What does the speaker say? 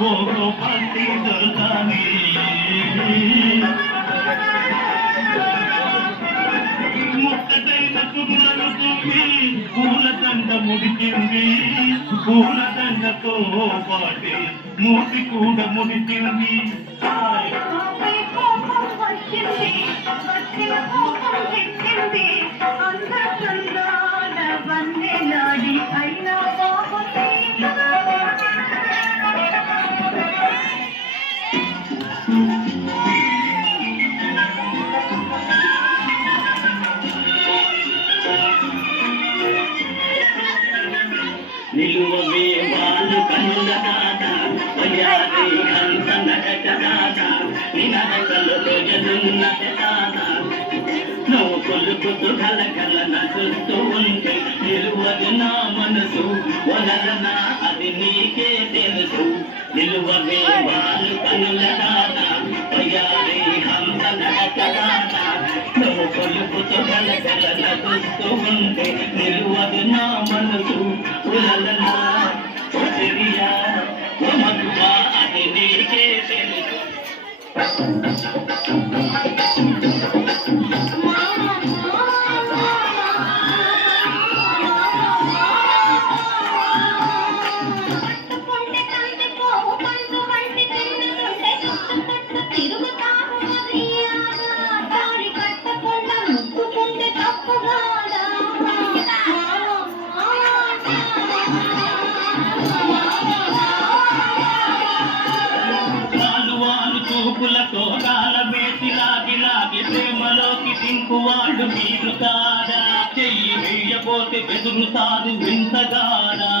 ఓ పట్టి దొరకాని ముక్కటైన పువ్వులను తుమ్మి పూలదండ ముడిచింది పూలదండతో పాటి మూతి కూడా ముడిచింది అయినా నిలువవే వాళ్ళు కనుల దాత వయ్యారి హంస నగట దాత నినకలు ఎదున్నత దాత నువ్వు కొలుపుతూ కలకల నడుస్తూ ఉంటే నిలువదు నా మనసు వదలనా అది నీకే తెలుసు నిలువవే వాళ్ళు కనుల దాత వయ్యారి హంస నగట దాత నువ్వు కొలుపుతూ కలకల నడుస్తూ ఉంటే నిలువదు నా మనసు ఉలలనా చదివియా మగువా అది నీకే తెలుసు చూపులతో కాల వేసి లాగి లాగి ప్రేమలోకి దింకువాడు మీరు కాదా చెయ్యి వేయబోతే బెదురుతాడు వింతగాడా